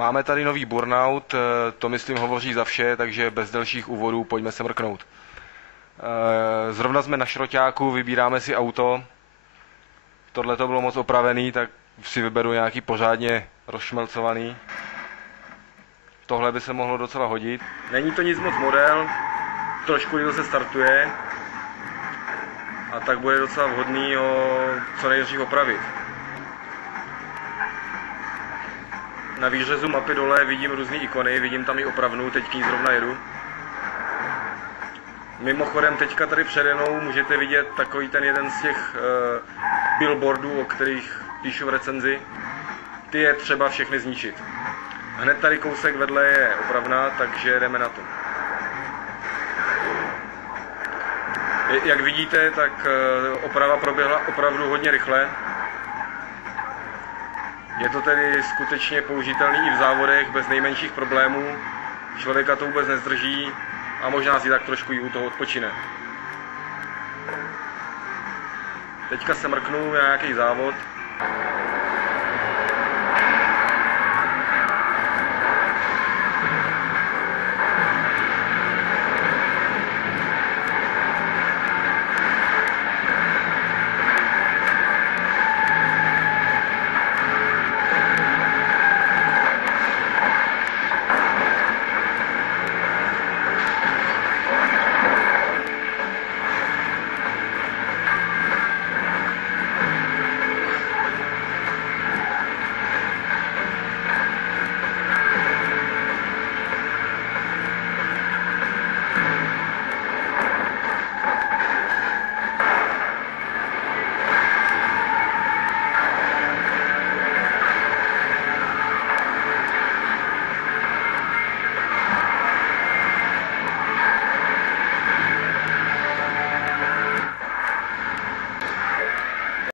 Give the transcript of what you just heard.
Máme tady nový burnout, to myslím hovoří za vše, takže bez delších úvodů pojďme se mrknout. Zrovna jsme na šroťáku, vybíráme si auto. Tohle to bylo moc opravený, tak si vyberu nějaký pořádně rozšmelcovaný. Tohle by se mohlo docela hodit. Není to nic moc model, trošku to se startuje a tak bude docela vhodný ho co nejdřív opravit. Na výřezu mapy dole vidím různé ikony, vidím tam i opravnu, teď k ní zrovna jedu. Mimochodem teďka tady přede mnou můžete vidět takový ten jeden z těch billboardů, o kterých píšu v recenzi. Ty je třeba všechny zničit. Hned tady kousek vedle je opravna, takže jdeme na to. Jak vidíte, tak oprava proběhla opravdu hodně rychle. Je to tedy skutečně použitelný i v závodech bez nejmenších problémů. Člověka to vůbec nezdrží a možná si tak trošku i u toho odpočine. Teďka se mrknu na nějaký závod.